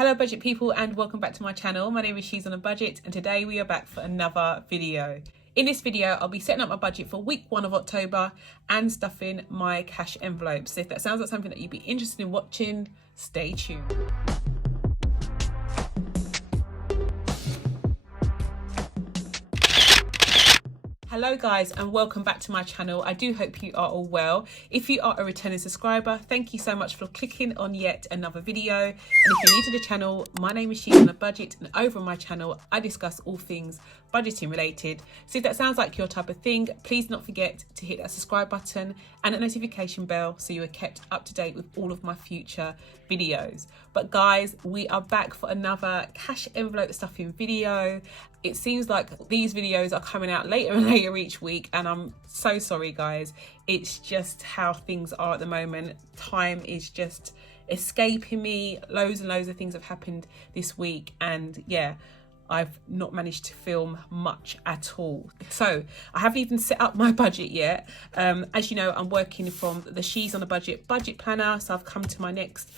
Hello budget people and welcome back to my channel. My name is She's on a Budget and today we are back for another video. In this video I'll be setting up my budget for week 1 of October and stuffing my cash envelopes. So if that sounds like something that you'd be interested in watching, stay tuned. Hello guys and welcome back to my channel. I do hope you are all well. If you are a returning subscriber, thank you so much for clicking on yet another video. And if you're new to the channel, my name is She's on a Budget and over on my channel I discuss all things budgeting related. So if that sounds like your type of thing, please do not forget to hit that subscribe button and that notification bell so you are kept up to date with all of my future videos. But guys, we are back for another cash envelope stuffing video. It seems like these videos are coming out later and later each week and I'm so sorry guys. It's just how things are at the moment. Time is just escaping me. Loads and loads of things have happened this week and yeah, I've not managed to film much at all. So I haven't even set up my budget yet. As you know, I'm working from the She's on a Budget planner. So I've come to my next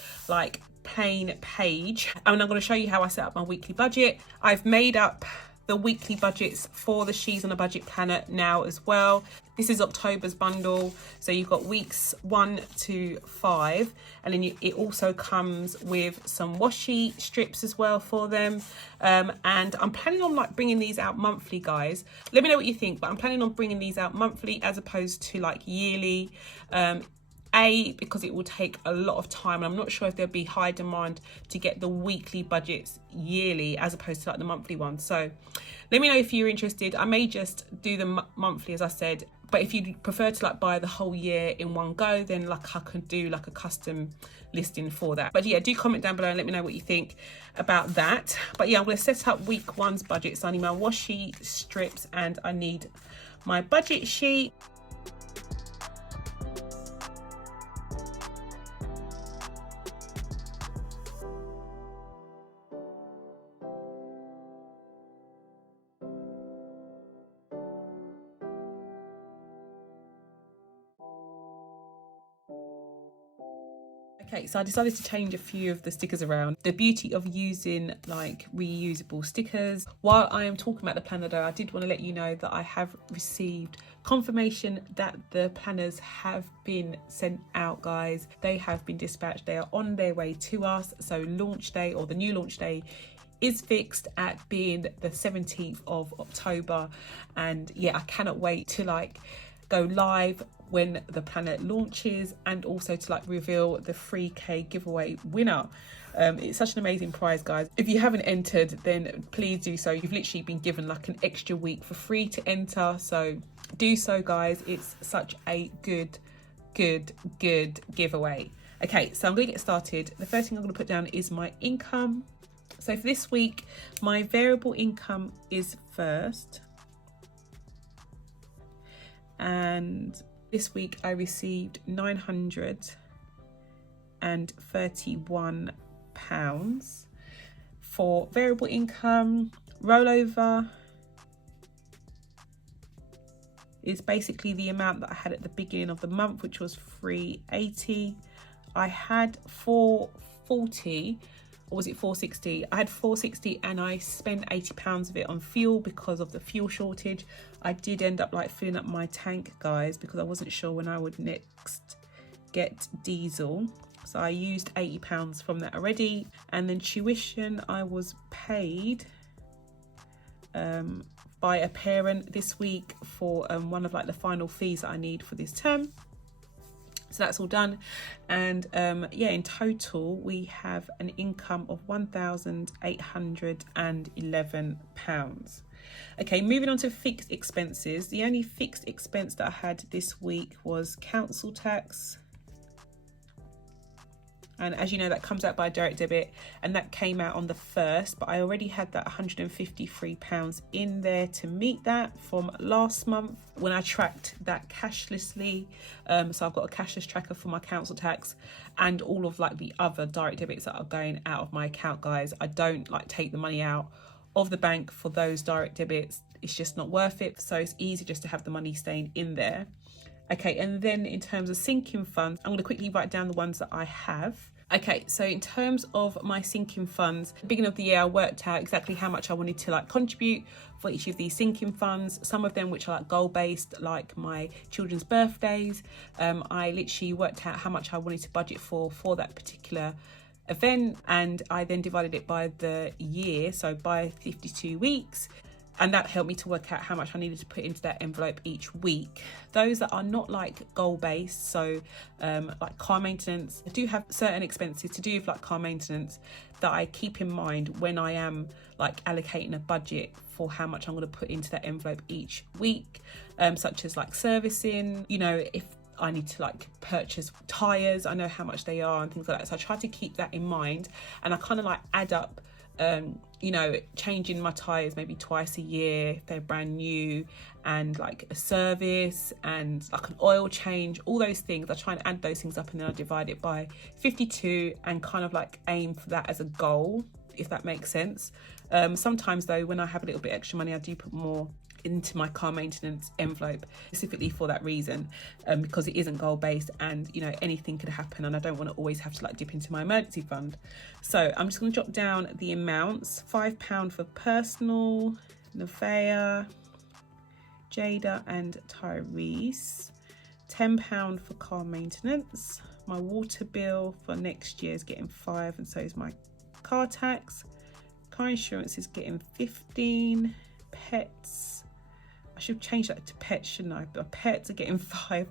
plain page and I'm going to show you how I set up my weekly budget. I've made up the weekly budgets for the She's on a Budget planner now as well. This is October's bundle, so you've got weeks 1 to 5 and then it also comes with some washi strips as well for them, and I'm planning on bringing these out monthly guys. Let me know what you think, but I'm planning on bringing these out monthly as opposed to yearly. Because it will take a lot of time and I'm not sure if there'll be high demand to get the weekly budgets yearly as opposed to the monthly ones. So let me know if you're interested. I may just do the monthly as I said, but if you prefer to buy the whole year in one go, then I could do a custom listing for that. But yeah, do comment down below and let me know what you think about that. But yeah, I'm going to set up week 1's budget. So I need my washi strips and I need my budget sheet. Okay, so I decided to change a few of the stickers around. The beauty of using reusable stickers. While I am talking about the planner though, I did want to let you know that I have received confirmation that the planners have been sent out guys. They have been dispatched. They are on their way to us. So launch day, or the new launch day, is fixed at being the 17th of October. And yeah, I cannot wait to go live when the planner launches and also to reveal the 3k giveaway winner. It's such an amazing prize guys. If you haven't entered, then please do so. You've literally been given an extra week for free to enter, so do so guys. It's such a good giveaway. Okay, so I'm gonna get started. The first thing I'm gonna put down is my income. So for this week, my variable income is first, and this week I received £931 for variable income. Rollover is basically the amount that I had at the beginning of the month, which was £380. I had £440, or was it £460? I had £460 and I spent £80 of it on fuel because of the fuel shortage. I did end up filling up my tank guys because I wasn't sure when I would next get diesel. So I used £80 from that already. And then tuition, I was paid by a parent this week for one of the final fees that I need for this term. So that's all done. And yeah, in total we have an income of £1,811. Okay, moving on to fixed expenses. The only fixed expense that I had this week was council tax. And as you know, that comes out by direct debit and that came out on the 1st, but I already had that £153 in there to meet that from last month when I tracked that cashlessly. So I've got a cashless tracker for my council tax and all of the other direct debits that are going out of my account guys. I don't take the money out of the bank for those direct debits. It's just not worth it. So it's easy just to have the money staying in there. Okay, and then in terms of sinking funds, I'm going to quickly write down the ones that I have. Okay, so in terms of my sinking funds, at the beginning of the year, I worked out exactly how much I wanted to like contribute for each of these sinking funds. Some of them which are like goal-based, like my children's birthdays. I literally worked out how much I wanted to budget for that particular event, and I then divided it by the year, so by 52 weeks. And that helped me to work out how much I needed to put into that envelope each week. Those that are not like goal based, so like car maintenance, I do have certain expenses to do with like car maintenance that I keep in mind when I am like allocating a budget for how much I'm going to put into that envelope each week, such as like servicing, you know, if I need to like purchase tires, I know how much they are and things like that. So I try to keep that in mind, and I kind of like add up you know, changing my tires maybe twice a year if they're brand new, and like a service and like an oil change, all those things. I try and add those things up, and then I divide it by 52 and kind of like aim for that as a goal, if that makes sense. Sometimes though, when I have a little bit extra money, I do put more into my car maintenance envelope specifically for that reason, because it isn't goal based, and you know, anything could happen, and I don't want to always have to like dip into my emergency fund. So I'm just going to jot down the amounts. £5 for personal, Nevaeh, Jada and Tyrese. £10 for car maintenance. My water bill for next year is getting 5, and so is my car tax. Car insurance is getting 15. Pets, I should change that to pets, shouldn't I? But pets are getting 5.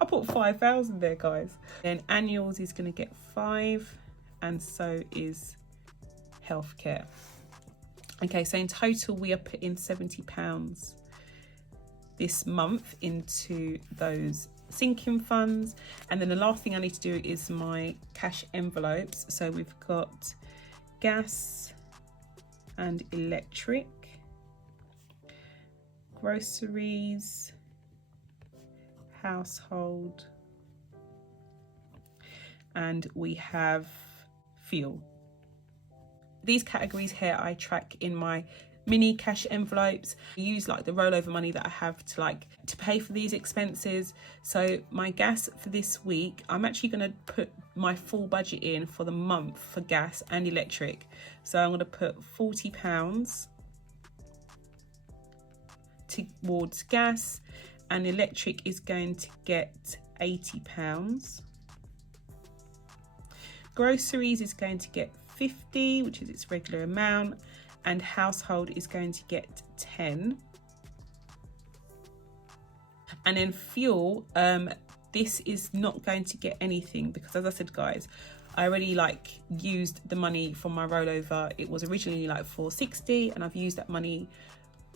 I put 5,000 there, guys. Then annuals is going to get 5, and so is healthcare. Okay, so in total we are putting £70 this month into those sinking funds. And then the last thing I need to do is my cash envelopes. So we've got gas and electric, groceries, household, and we have fuel. These categories here I track in my mini cash envelopes. I use like the rollover money that I have to pay for these expenses. So my gas for this week, I'm actually going to put my full budget in for the month for gas and electric. So I'm going to put £40 towards gas, and electric is going to get £80. Groceries is going to get 50, which is its regular amount, and household is going to get 10. And then fuel, this is not going to get anything, because as I said, guys, I already like used the money from my rollover. It was originally like $460, and I've used that money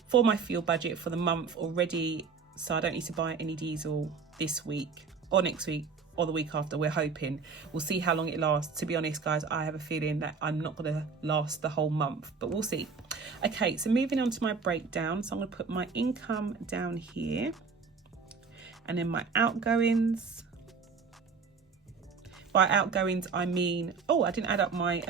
for my fuel budget for the month already, so I don't need to buy any diesel this week or next week or the week after. We're hoping. We'll see how long it lasts. To be honest, guys, I have a feeling that I'm not going to last the whole month, but we'll see. Okay, so moving on to my breakdown. So I'm going to put my income down here, and then my outgoings. By outgoings, I mean, oh, I didn't add up my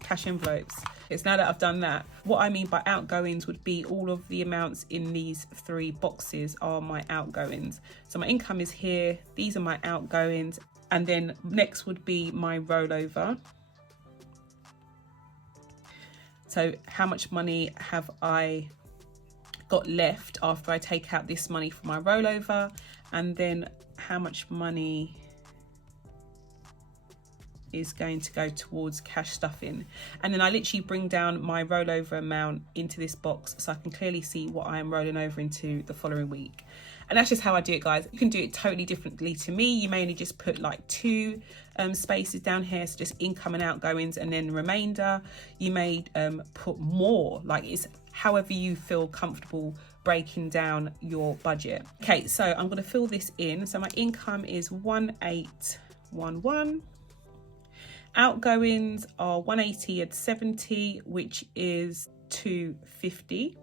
cash envelopes. It's now that I've done that. What I mean by outgoings would be all of the amounts in these 3 boxes are my outgoings. So my income is here. These are my outgoings. And then next would be my rollover. So how much money have I got left after I take out this money for my rollover? And then how much money is going to go towards cash stuffing. And then I literally bring down my rollover amount into this box so I can clearly see what I am rolling over into the following week. And that's just how I do it, guys. You can do it totally differently to me. You mainly just put like 2 spaces down here, so just income and outgoings, and then the remainder. You may put more, like it's however you feel comfortable breaking down your budget. Okay, so I'm going to fill this in. So my income is 1811. Outgoings are 180 and 70, which is 250.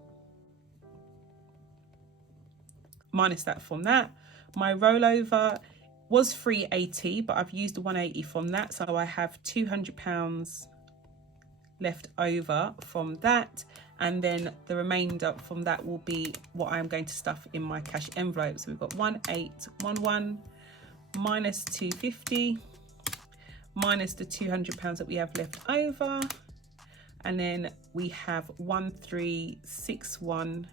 Minus that from that. My rollover was 380, but I've used the 180 from that, so I have £200 left over from that, and then the remainder from that will be what I'm going to stuff in my cash envelope. So we've got 1811 minus 250 minus the £200 that we have left over. And then we have 1361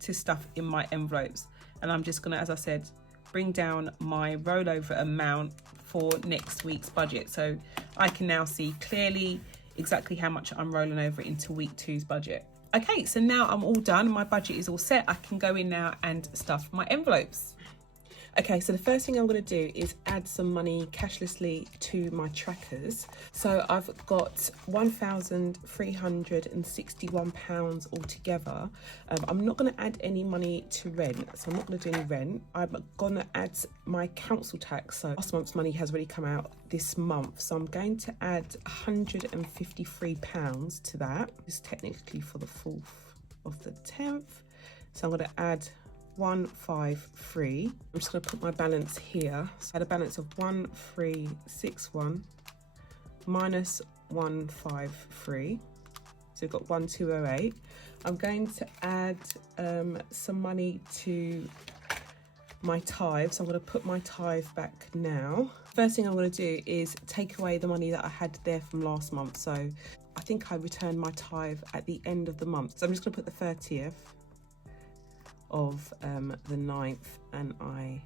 to stuff in my envelopes. And I'm just gonna, as I said, bring down my rollover amount for next week's budget. So I can now see clearly exactly how much I'm rolling over into week 2's budget. Okay, so now I'm all done. My budget is all set. I can go in now and stuff my envelopes. Okay, so the first thing I'm going to do is add some money cashlessly to my trackers. So I've got £1,361 altogether. I'm not going to add any money to rent, so I'm not going to do any rent. I'm going to add my council tax. So last month's money has already come out this month, so I'm going to add £153 to that. It's technically for the 4th of the 10th. So I'm going to add 153. I'm just going to put my balance here. So I had a balance of 1361 minus 153. So we've got 1208. I'm going to add some money to my tithe. So I'm going to put my tithe back now. First thing I'm going to do is take away the money that I had there from last month. So I think I returned my tithe at the end of the month. So I'm just going to put the 30th of the 9th, and I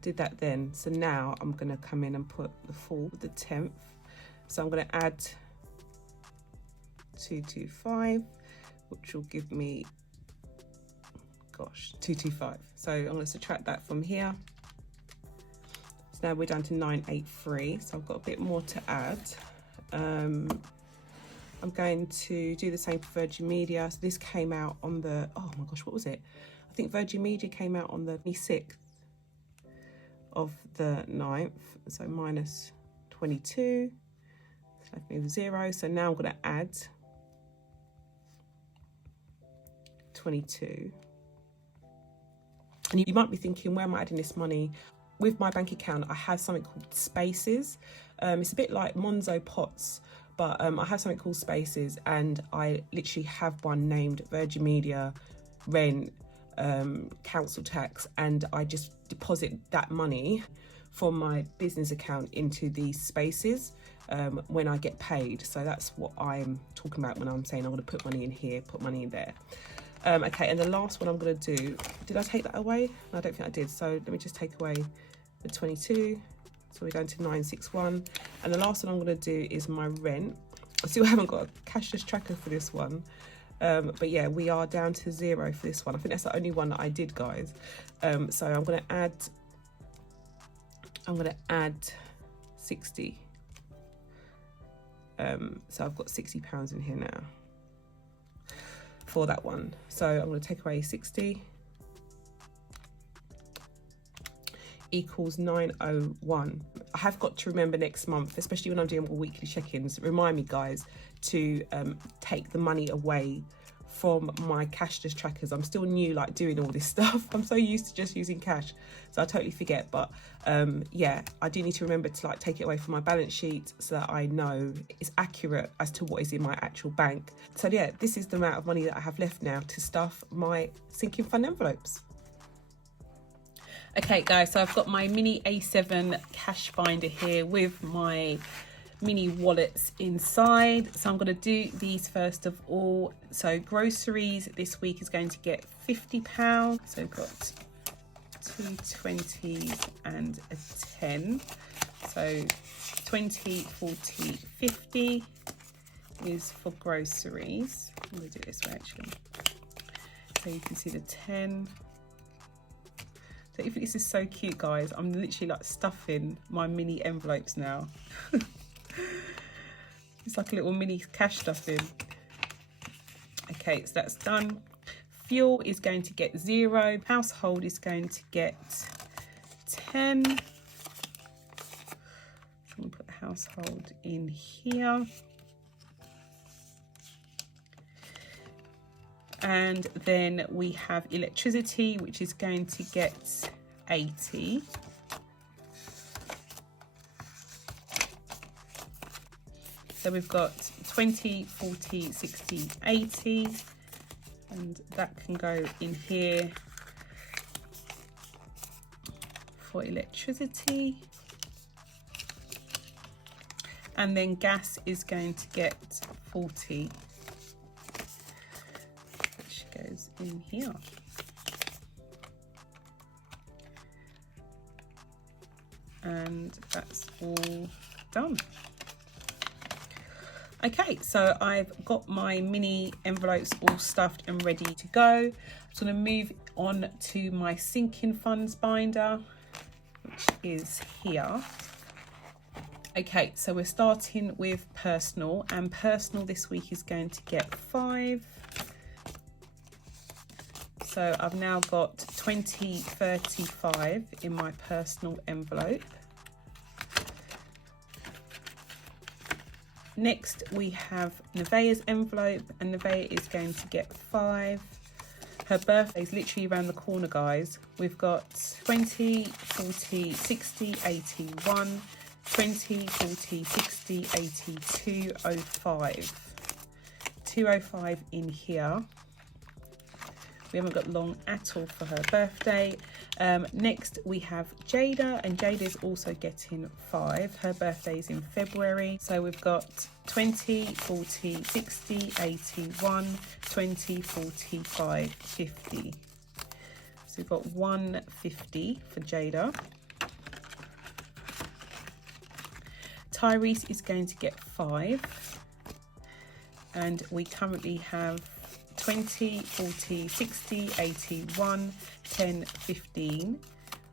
did that then. So now I'm going to come in and put the 4th, the 10th. So I'm going to add 225, which will give me, gosh, 225. So I'm going to subtract that from here. So now we're down to 983. So I've got a bit more to add. I'm going to do the same for Virgin Media. So this came out on the, oh my gosh, what was it? I think Virgin Media came out on the 26th of the 9th. So minus 22, so left me with 0. So now I'm going to add 22. And you might be thinking, where am I adding this money? With my bank account, I have something called Spaces. It's a bit like Monzo Pots, but I have something called Spaces, and I literally have one named Virgin Media, rent, council tax, and I just deposit that money from my business account into these Spaces when I get paid. So that's what I'm talking about when I'm saying I'm going to put money in here, put money in there. Okay, and the last one I'm going to do, did I take that away? No, I don't think I did. So let me just take away the 22. So we're going to 961. And the last one I'm going to do is my rent. I still haven't got a cashless tracker for this one. But yeah, we are down to 0 for this one. I think that's the only one that I did, guys. So I'm going to add 60. So I've got £60 in here now for that one. So I'm going to take away 60 equals 901. I have got to remember next month, especially when I'm doing my weekly check-ins, remind me, guys, to take the money away from my cashless trackers. I'm still new, like, doing all this stuff. I'm so used to just using cash, so I totally forget. But yeah, I do need to remember to, like, take it away from my balance sheet so that I know it's accurate as to what is in my actual bank. So yeah, this is the amount of money that I have left now to stuff my sinking fund envelopes. Okay guys, so I've got my mini A7 cash binder here with my mini wallets inside. So I'm going to do these first of all. So groceries this week is going to get £50. So we've got 2 20s and a 10. So 20, 40, 50 is for groceries. I'm going to do it this way actually. So you can see the 10. So if this is so cute, guys, I'm literally like stuffing my mini envelopes now. It's like a little mini cash stuffing. Okay, so that's done. Fuel is going to get 0. Household is going to get 10. So I'm going to put the household in here. And then we have electricity, which is going to get 80. So we've got 20, 40, 60, 80, and that can go in here for electricity. And then gas is going to get 40, which goes in here. And that's all done. Okay, so I've got my mini envelopes all stuffed and ready to go. I'm just going to move on to my sinking funds binder, which is here. Okay, so we're starting with personal, and personal this week is going to get 5. So I've now got 2035 in my personal envelope. Next we have Nevaeh's envelope, and Nevaeh is going to get 5. Her birthday is literally around the corner, guys. We've got 20, 40, 60, 81, 20, 40, 60, 80, 205. 205 in here. We haven't got long at all for her birthday. Next we have Jada, and Jada is also getting 5. Her birthday is in February. So we've got 20, 40, 60, 81, 20, 45, 50. So we've got 150 for Jada. Tyrese is going to get 5. And we currently have 20, 40, 60, 81, 10, 15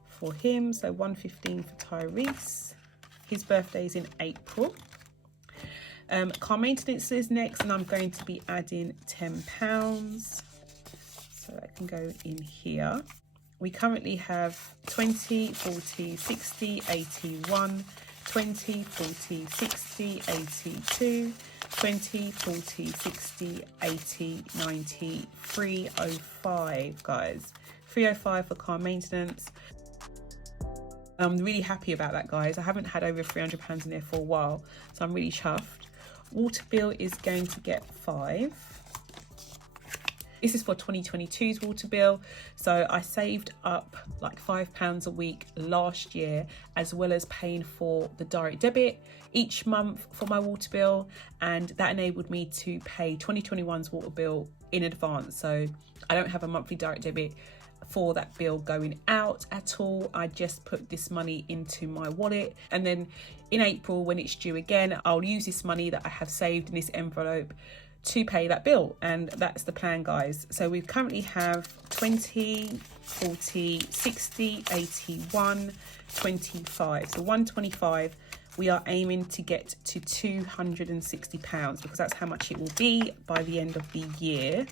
for him. So 115 for Tyrese. His birthday is in April. Car maintenance is next, and I'm going to be adding £10. So that can go in here. We currently have 20, 40, 60, 81, 20, 40, 60, 82, 20, 40, 60, 80, 90, 305, guys. 305 for car maintenance. I'm really happy about that, guys. I haven't had over £300 in there for a while, so I'm really chuffed. Water bill is going to get 5. This is for 2022's water bill. So I saved up like £5 a week last year, as well as paying for the direct debit each month for my water bill, and that enabled me to pay 2021's water bill in advance. So I don't have a monthly direct debit for that bill going out at all. I just put this money into my wallet, and then in April when it's due again, I'll use this money that I have saved in this envelope to pay that bill, and that's the plan, guys. So we currently have 20, 40, 60, 81, 25. So 125. We are aiming to get to £260 because that's how much it will be by the end of the year.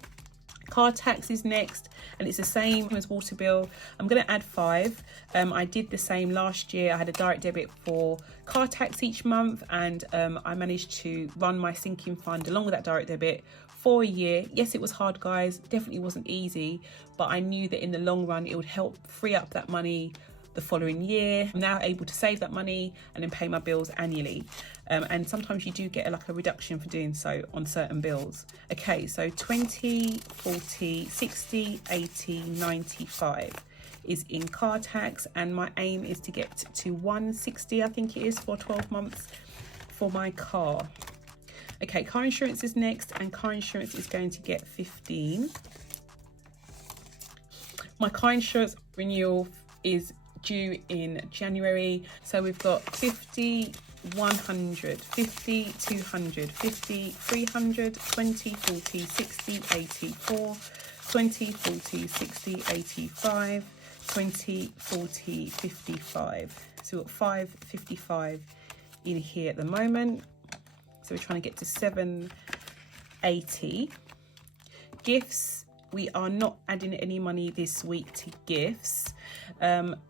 Car tax is next, and it's the same as water bill. I'm going to add 5. I did the same last year. I had a direct debit for car tax each month, and I managed to run my sinking fund along with that direct debit for a year. Yes, it was hard, guys. Definitely wasn't easy, but I knew that in the long run it would help free up that money the following year. I'm now able to save that money and then pay my bills annually. And sometimes you do get like a reduction for doing so on certain bills. Okay, so 20, 40, 60, 80, 95 is in car tax, and my aim is to get to 160, I think it is, for 12 months for my car. Okay, car insurance is next, and car insurance is going to get 15. My car insurance renewal is due in January, so we've got 50, 100, 50, 200, 50, 300, 20, 40, 60, 84, 20, 40, 60, 85, 20, 40, 55. So we've got 555 in here at the moment. So we're trying to get to 780. Gifts, we are not adding any money this week to gifts.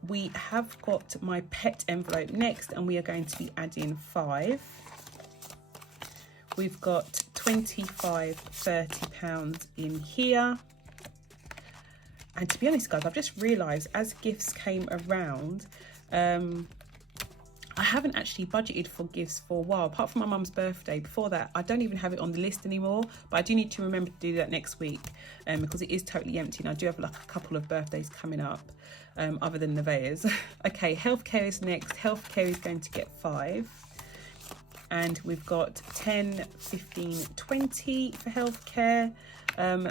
We have got my pet envelope next, and we are going to be adding 5. We've got 25, £30 in here. And to be honest, guys, I've just realised as gifts came around, I I haven't actually budgeted for gifts for a while, apart from my mum's birthday. Before that, I don't even have it on the list anymore, but I do need to remember to do that next week, because it is totally empty, and I do have like a couple of birthdays coming up, other than Nevaeh's. Okay, healthcare is next. Healthcare is going to get 5. And we've got 10, 15, 20 for healthcare.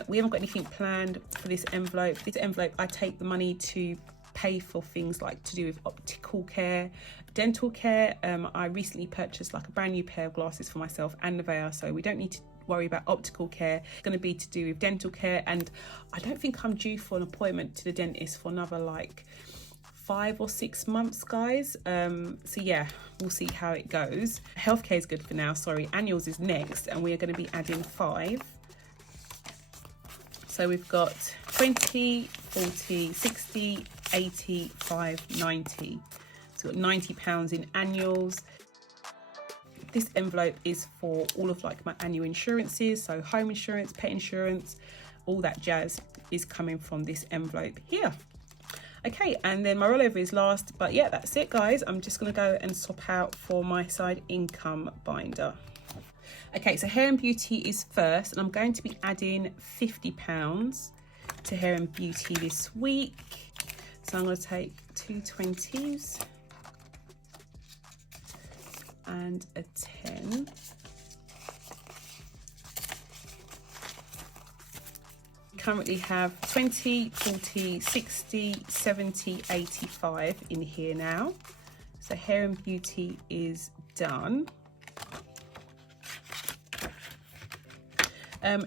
We haven't got anything planned for this envelope. This envelope, I take the money to pay for things like to do with optical care, dental care. I recently purchased like a brand new pair of glasses for myself and Nevaeh, so we don't need to worry about optical care. It's going to be to do with dental care, and I don't think I'm due for an appointment to the dentist for another like 5 or 6 months, guys. So yeah, we'll see how it goes. Healthcare is good for now. Sorry, annuals is next, and we are going to be adding 5. So we've got 20, 40, 60, 80, 5, 90. So we've got £90 in annuals. This envelope is for all of like my annual insurances, so home insurance, pet insurance, all that jazz is coming from this envelope here. Okay, and then my rollover is last, but yeah, that's it, guys. I'm just gonna go and swap out for my side income binder. Okay, so hair and beauty is first, and I'm going to be adding £50 to hair and beauty this week. So I'm going to take 2 20s and a 10. Currently have 20, 40, 60, 70, 85 in here now. So hair and beauty is done.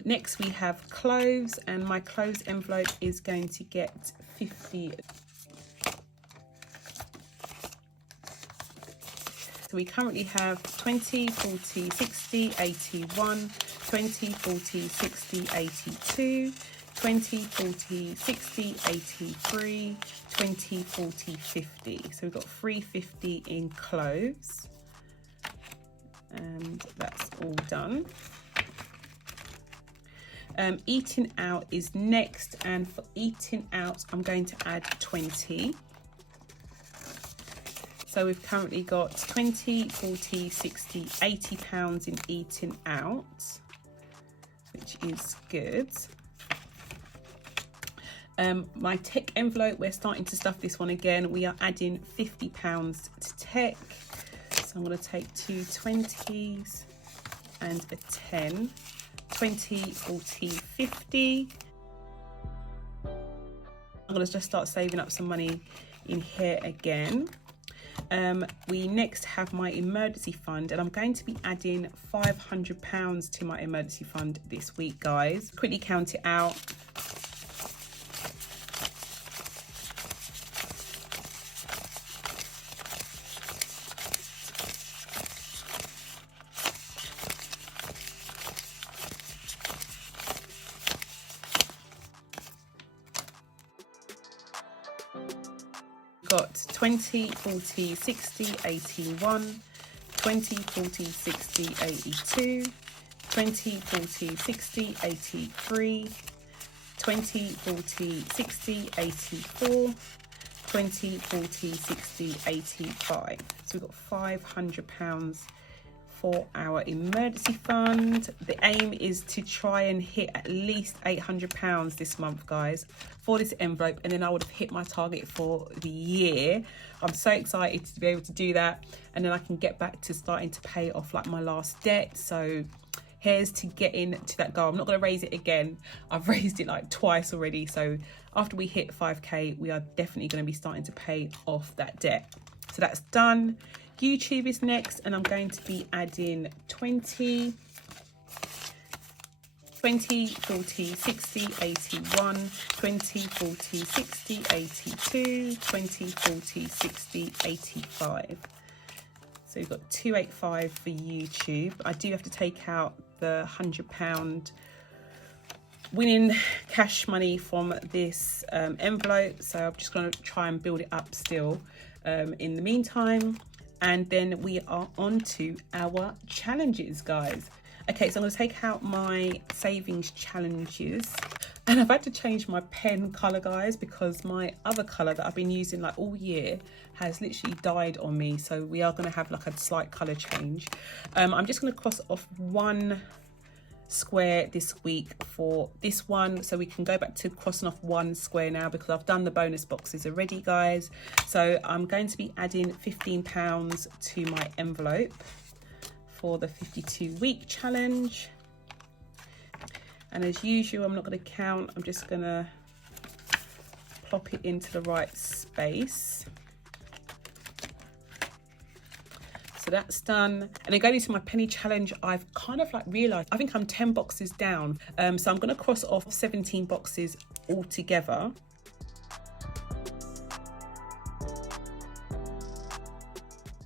Next we have clothes, and my clothes envelope is going to get 50. So we currently have 20, 40, 60, 81, 20, 40, 60, 82, 20, 40, 60, 83, 20, 40, 50. So we've got 350 in clothes, and that's all done. Eating out is next, and for eating out I'm going to add 20. So we've currently got 20, 40, 60, £80 in eating out, which is good. My tech envelope, we're starting to stuff this one again. We are adding £50 to tech. So I'm going to take 2 20s and a 10. 20, 40, 50. I'm going to just start saving up some money in here again. We next have my emergency fund, and I'm going to be adding £500 to my emergency fund this week, guys. Quickly count it out. Got 20, 40, 60, 81, 20, 40, 60, 82, 20, 40, 60, 83, 20, 40, 60, 84, 20, 40, 60, 85. So we've got £500 for our emergency fund. The aim is to try and hit at least £800 this month, guys, for this envelope, and then I would have hit my target for the year. I'm so excited to be able to do that, and then I can get back to starting to pay off like my last debt. So here's to getting to that goal. I'm not going to raise it again. I've raised it like twice already. So after we hit 5k, we are definitely going to be starting to pay off that debt. So that's done. YouTube is next, and I'm going to be adding 20, 40, 60, 81, 20, 40, 60, 82, 20, 40, 60, 85. So we've got 285 for YouTube. I do have to take out the £100 winning cash money from this envelope. So I'm just going to try and build it up still in the meantime. And then we are on to our challenges, guys. Okay, so I'm going to take out my savings challenges. And I've had to change my pen colour, guys, because my other colour that I've been using like all year has literally died on me. So we are going to have like a slight colour change. I'm just going to cross off one square this week for this one, so we can go back to crossing off one square now, because I've done the bonus boxes already, guys. So I'm going to be adding £15 to my envelope for the 52-week challenge. And as usual, I'm not going to count, I'm just going to plop it into the right space. So that's done. And then going into my penny challenge, I've kind of like realised, I think I'm 10 boxes down. So I'm going to cross off 17 boxes altogether.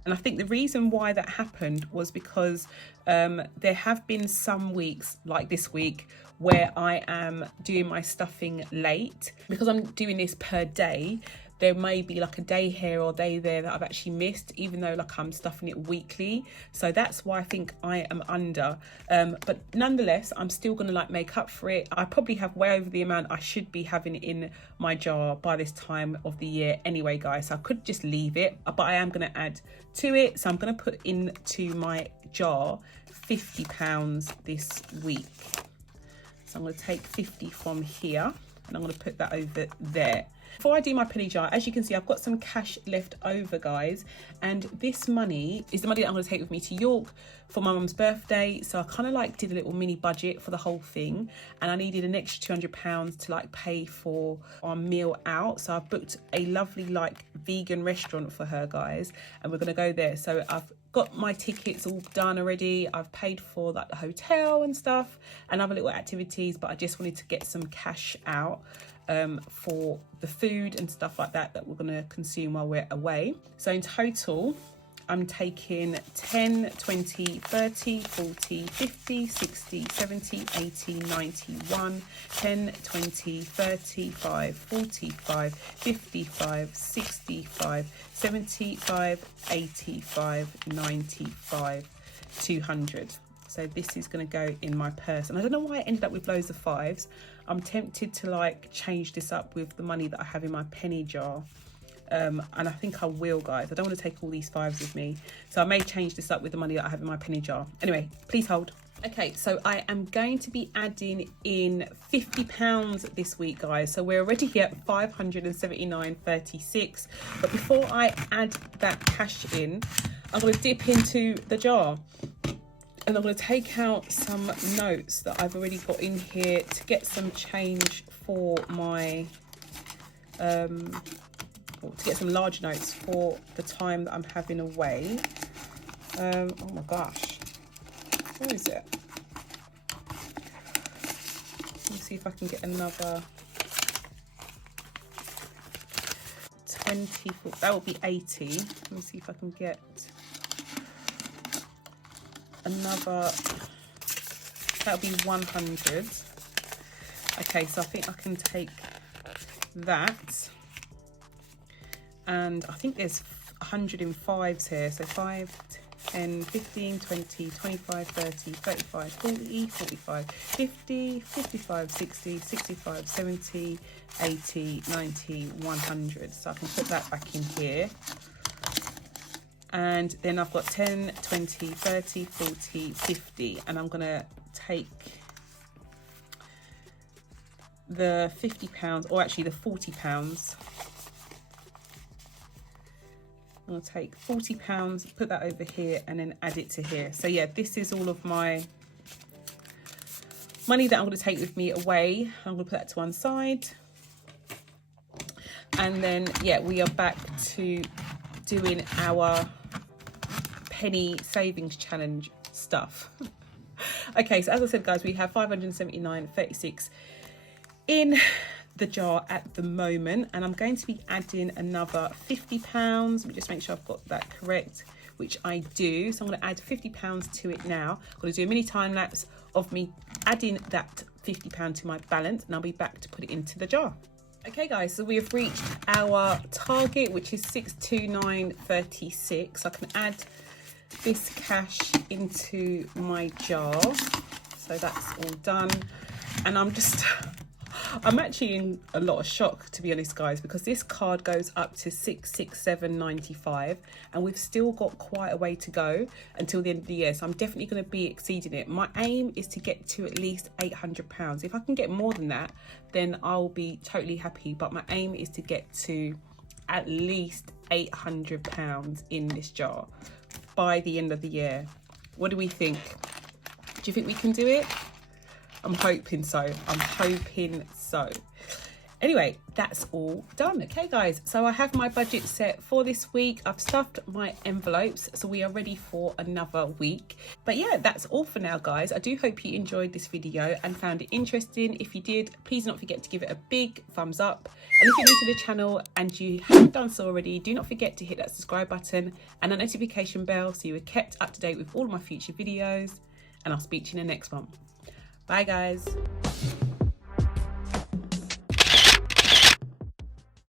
And I think the reason why that happened was because there have been some weeks, like this week, where I am doing my stuffing late. Because I'm doing this per day, there may be like a day here or day there that I've actually missed, even though like I'm stuffing it weekly. So that's why I think I am under. But nonetheless, I'm still gonna like make up for it. I probably have way over the amount I should be having in my jar by this time of the year anyway, guys. So I could just leave it, but I am gonna add to it. So I'm gonna put into my jar £50 this week. So I'm gonna take 50 from here and I'm gonna put that over there. Before I do my penny jar, as you can see, I've got some cash left over, guys. And this money is the money that I'm going to take with me to York for my mum's birthday. So I kind of like did a little mini budget for the whole thing. And I needed an extra £200 to like pay for our meal out. So I booked a lovely like vegan restaurant for her, guys. And we're going to go there. So I've got my tickets all done already. I've paid for like the hotel and stuff and other little activities. But I just wanted to get some cash out for the food and stuff like that that we're going to consume while we're away. So in total, I'm taking 10, 20, 30, 40, 50, 60, 70, 80, 91, 10, 20, 35, 45, 55, 65, 75, 85, 95, 200. So this is going to go in my purse. And I don't know why I ended up with loads of fives. I'm tempted to like change this up with the money that I have in my penny jar. And I think I will, guys. I don't want to take all these fives with me. So I may change this up with the money that I have in my penny jar. Anyway, please hold. Okay, so I am going to be adding in £50 this week, guys. So we're already at 579.36. But before I add that cash in, I'm going to dip into the jar. And I'm going to take out some notes that I've already got in here to get some change for my, to get some large notes for the time that I'm having away. Oh my gosh, where is it? Let me see if I can get another 20, that would be 80. Let me see if I can get another, that would be 100. Okay, so I think I can take that, and I think there's 105s here, so 5, 10, 15, 20, 25, 30, 35, 40, 45, 50, 55, 60, 65, 70, 80, 90, 100. So I can put that back in here. And then I've got 10, 20, 30, 40, 50. And I'm going to take the £50, or actually the £40. I'm going to take £40, put that over here, and then add it to here. So yeah, this is all of my money that I'm going to take with me away. I'm going to put that to one side. And then, yeah, we are back to doing our penny savings challenge stuff. Okay, so as I said, guys, we have 579.36 in the jar at the moment, and I'm going to be adding another £50. Let me just make sure I've got that correct, which I do. So I'm going to add £50 to it now. I'm going to do a mini time lapse of me adding that £50 to my balance, and I'll be back to put it into the jar. Okay guys, so we have reached our target, which is 629.36. I can add this cash into my jar. So that's all done. And I'm just, I'm actually in a lot of shock, to be honest, guys, because this card goes up to £667.95 and we've still got quite a way to go until the end of the year. So I'm definitely going to be exceeding it. My aim is to get to at least £800. If I can get more than that, then I'll be totally happy. But my aim is to get to at least £800 in this jar by the end of the year. What do we think? Do you think we can do it? I'm hoping so. I'm hoping so. Anyway, that's all done. Okay, guys, so I have my budget set for this week. I've stuffed my envelopes, so we are ready for another week. But yeah, that's all for now, guys. I do hope you enjoyed this video and found it interesting. If you did, please don't forget to give it a big thumbs up. And if you're new to the channel and you haven't done so already, do not forget to hit that subscribe button and the notification bell so you are kept up to date with all of my future videos. And I'll speak to you in the next one. Bye, guys.